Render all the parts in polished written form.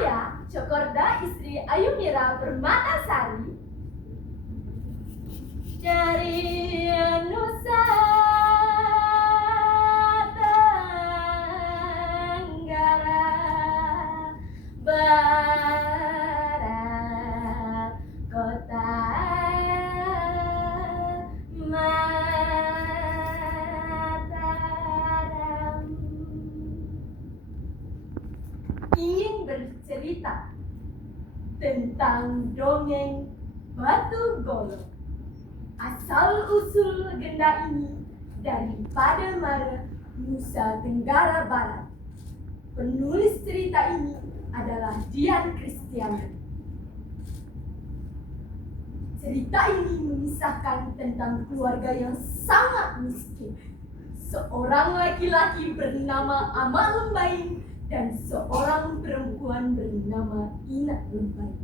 Saya, Cokorda istri Ayu Mira Permatasari dari Nusa Tenggara Barat, kota Mataram, ingin bercerita tentang dongeng Batu Golok. Asal-usul legenda ini dari Pademara, Nusa Tenggara Barat. Penulis cerita ini adalah Dian Kristiana. Cerita ini mengisahkan tentang keluarga yang sangat miskin. Seorang laki-laki bernama Amak Lembain dan seorang perempuan bernama Ina Lembain.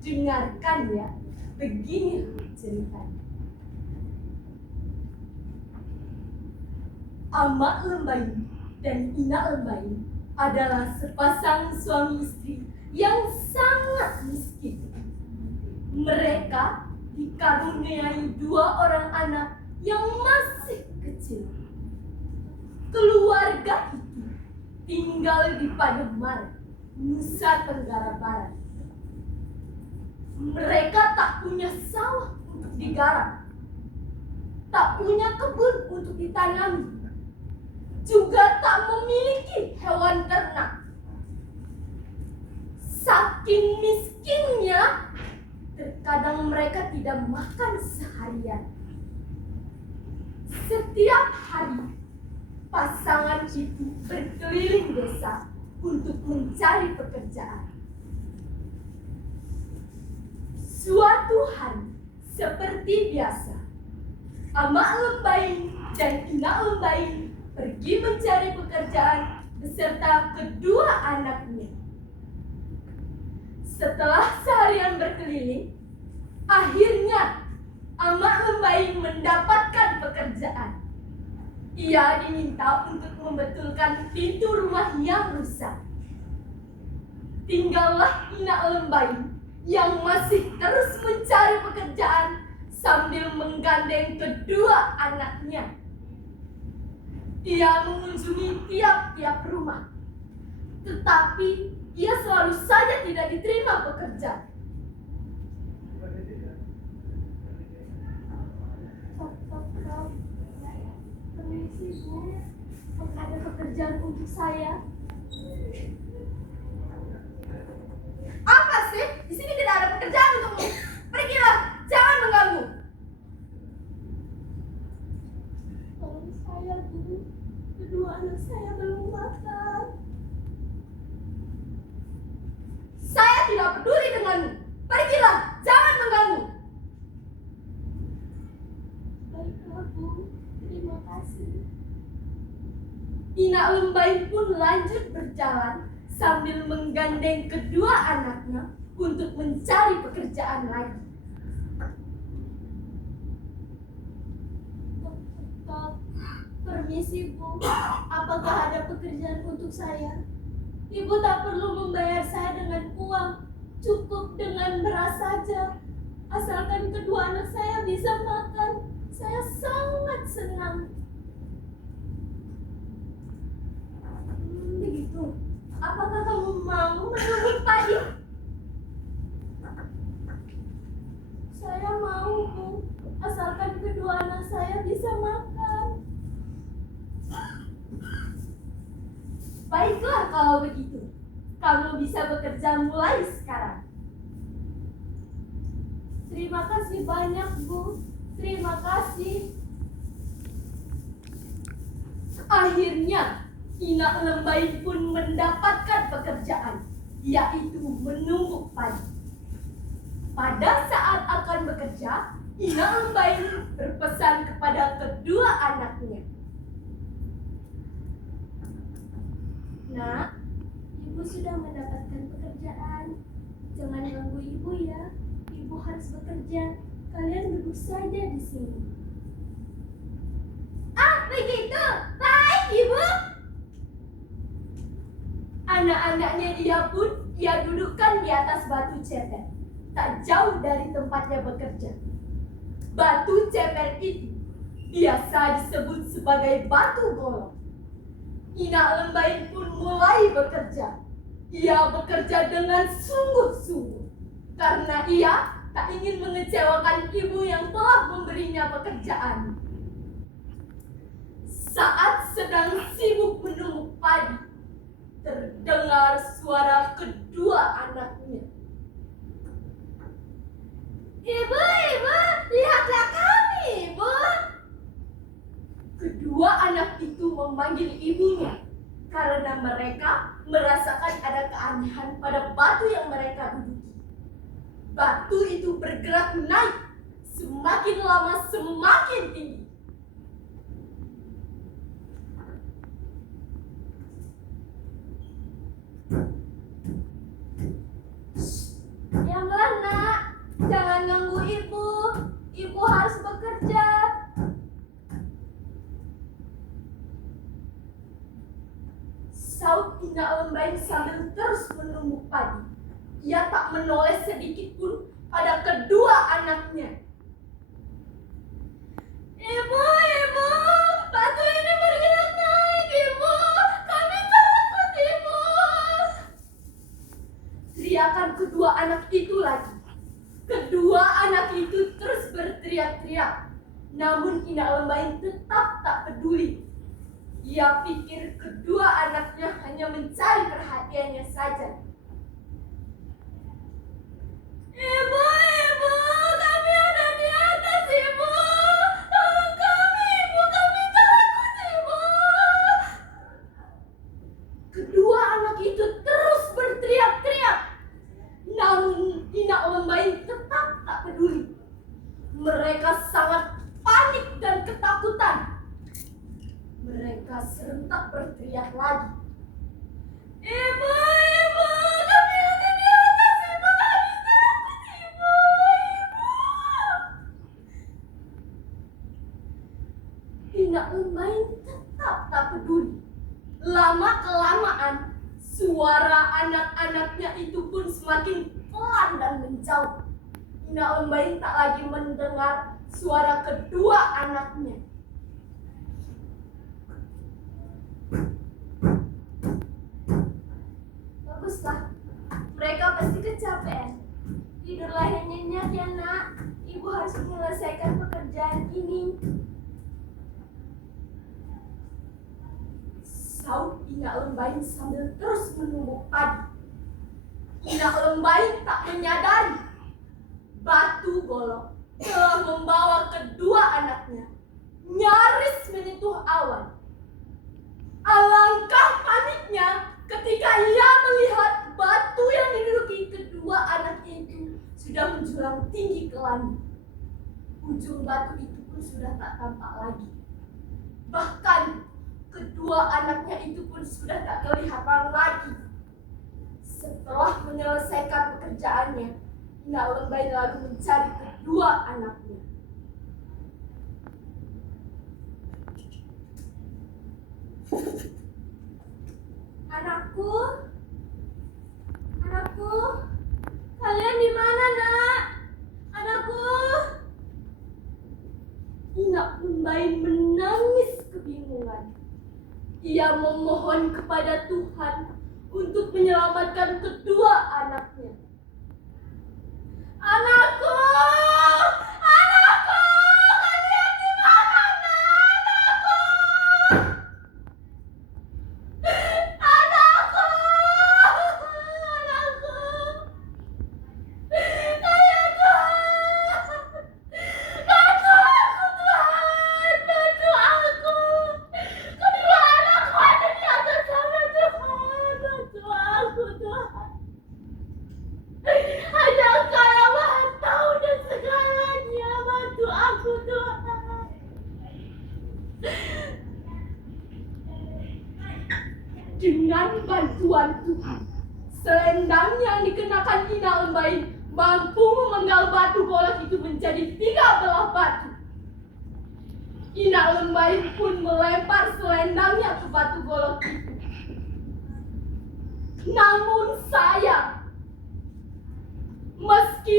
Dengarkan ya, begini ceritanya. Amak Lembain dan Ina Lembain adalah sepasang suami istri yang sangat miskin. Mereka dikaruniai 2 orang anak yang masih kecil. Keluarga itu tinggal di Pademara, Nusa Tenggara Barat. Mereka tak punya sawah untuk digarap, tak punya kebun untuk ditanami, juga tak memiliki hewan ternak. Saking miskinnya, terkadang mereka tidak makan seharian. Setiap hari, pasangan itu berkeliling desa untuk mencari pekerjaan. Suatu hari, seperti biasa, Amak Lembain dan Ina Lembain pergi mencari pekerjaan beserta kedua anaknya. Setelah seharian berkeliling, akhirnya Amak Lembain mendapatkan pekerjaan. Ia diminta untuk membetulkan pintu rumah yang rusak. Tinggallah Ina Lembain yang masih terus mencari pekerjaan sambil menggandeng kedua anaknya. Ia mengunjungi tiap-tiap rumah, tetapi ia selalu saja tidak diterima pekerjaan. Permisi Bu, apakah ada pekerjaan untuk saya? Apa sih? Di sini tidak ada pekerjaan untukmu. Pergilah, jangan mengganggu. Tolong saya Bu, kedua anak saya belum makan. Saya tidak peduli denganmu. Pergilah, jangan mengganggu. Baiklah Bu, terima kasih. Ina Lembain pun lanjut berjalan sambil menggandeng kedua anaknya untuk mencari pekerjaan lagi. Permisi Bu, apakah ada pekerjaan untuk saya? Ibu tak perlu membayar saya dengan uang, cukup dengan beras saja. Asalkan kedua anak saya bisa makan, saya sangat senang. Begitu. Apakah kamu mau menurut padi? Saya mau Bu, asalkan kedua anak saya bisa makan. Baiklah kalau begitu, kamu bisa bekerja mulai sekarang. Terima kasih banyak Bu, terima kasih. Akhirnya Ina Lembain pun mendapatkan pekerjaan, yaitu menumbuk padi. Pada saat akan bekerja, Ina Lembain berpesan kepada kedua anaknya. Nak, Ibu sudah mendapatkan pekerjaan. Jangan ganggu Ibu ya. Ibu harus bekerja. Kalian duduk saja di sini. Ah, begitu. Baik, Ibu. Anak-anaknya ia pun ia batu ceper, tak jauh dari tempatnya bekerja. Batu ceper itu biasa disebut sebagai batu golok. Ina Lembain pun mulai bekerja. Ia bekerja dengan sungguh-sungguh karena ia tak ingin mengecewakan ibu yang telah memberinya pekerjaan. Saat sedang sibuk menumbuk padi, terdengar suara kedua anaknya. Ibu, lihatlah kami, Ibu. Kedua anak itu memanggil ibunya karena mereka merasakan ada keanehan pada batu yang mereka duduki. Batu itu bergerak naik, semakin lama semakin tinggi. Janganlah nak, jangan ganggu ibu. Ibu harus bekerja. Saud Ina Lembain sambil terus menumbuk padi. Ia tak menoleh sedikit pun pada kedua anaknya. Ibu, batu ini bergerak naik, Ibu. Kami takut, Ibu. Teriakan kedua anak itu lagi. Kedua anak itu terus berteriak-teriak. Namun Ina Lembain tetap tak peduli. Ia pikir kedua anaknya hanya mencari perhatiannya saja. Ibu, kami ada di atas, Ibu. Tolong kami, Ibu, kami takut, Ibu. Kedua anak itu terus berteriak-teriak. Namun Ina Lembain tetap tak peduli. Mereka sangat panik dan ketakutan. Mereka serentak berteriak lagi. Ibu, kami ada di atas, Ibu, kami takut, Ibu. Ina Lembain tetap tak peduli. Lama-kelamaan, suara anak-anaknya itu pun semakin pelan dan menjauh. Ina Lembain tak lagi mendengar suara kedua anaknya. Baguslah, mereka pasti kecapean. Tidurlah yang nyenyak ya nak. Ibu harus menyelesaikan pekerjaan ini. Saud Ina Lembain sambil terus menumbuk padi. Ina Lembain tak menyadari batu golok telah membawa kedua anaknya nyaris menyentuh awan. Alangkah paniknya ketika ia melihat batu yang diduduki kedua anaknya itu sudah menjulang tinggi ke langit. Ujung batu itu pun sudah tak tampak lagi. Bahkan kedua anaknya itu pun sudah tak kelihatan lagi. Setelah menyelesaikan pekerjaannya, Ina Lembain lalu mencari kedua anaknya. Anakku, kalian di mana nak? Anakku. Ina Lembain menangis kebingungan. Ia memohon kepada Tuhan untuk menyelamatkan kedua anaknya. Anakku, kalian di mana nak? Anakku. Dengan bantuan Tuhan, selendang yang dikenakan Ina Lembain mampu memenggal batu golok itu menjadi 3 batu. Ina Lembain pun melempar selendangnya ke batu golok itu. Namun sayang,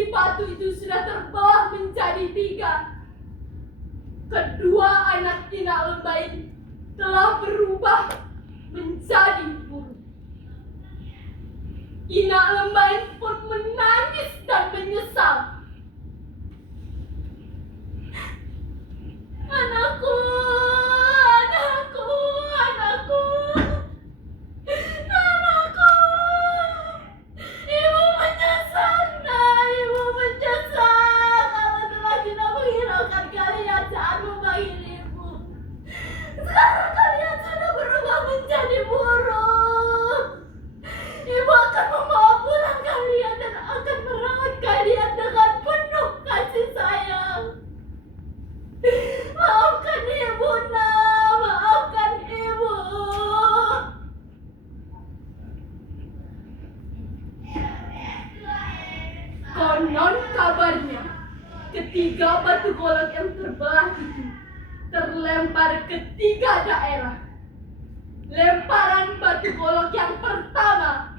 si batu itu sudah terbelah menjadi 3. Kedua anak Ina Lembain telah berubah menjadi burung. Ina Lembain pun menangis dan menyesal. Anakku, anakku, anakku, anakku. Ibu menyesal, nak. Ibu menyesal kalau telah tidak menghiraukan kalian saat memanggil ibu. Sekarang kalian sudah berubah menjadi burung. Ibu akan membawa pulang kalian dan akan merawat kalian dengan penuh kasih sayang. Maafkan ibu, nak. Maafkan ibu. Konon kabarnya, ketiga batu golok yang terbelah itu terlempar ke 3 daerah. Lemparan batu golok yang pertama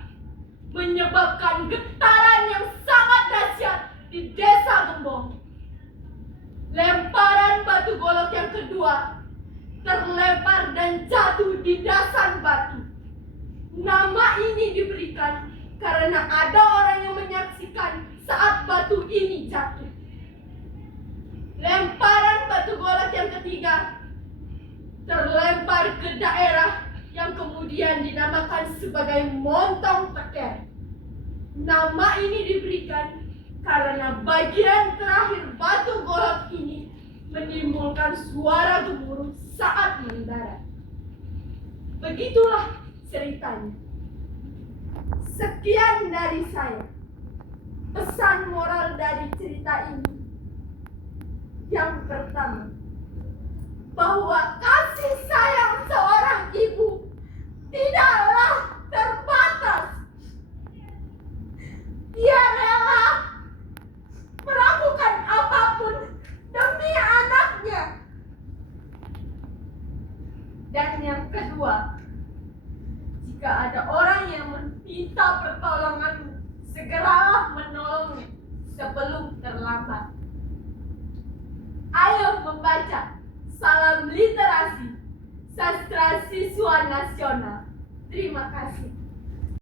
menyebabkan getaran yang sangat dahsyat di desa Gembong. Lemparan batu golok yang kedua terlempar dan jatuh di dasar batu. Nama ini diberikan karena ada orang yang menyaksikan saat batu ini jatuh. Lemparan batu golok yang ketiga terlempar ke daerah yang kemudian dinamakan sebagai Montong Teker. Nama ini diberikan karena bagian terakhir batu golok ini menimbulkan suara gemuruh saat mendarat. Begitulah ceritanya. Sekian dari saya. Pesan moral dari cerita ini. Yang pertama, bahwa kasih sayang seorang ibu tidaklah terbatas. Dia rela melakukan apapun demi anaknya. Dan yang kedua, jika ada orang yang meminta pertolonganmu, segeralah menolongnya sebelum terlambat. Ayo membaca. Salam literasi, sastra siswa nasional. Terima kasih.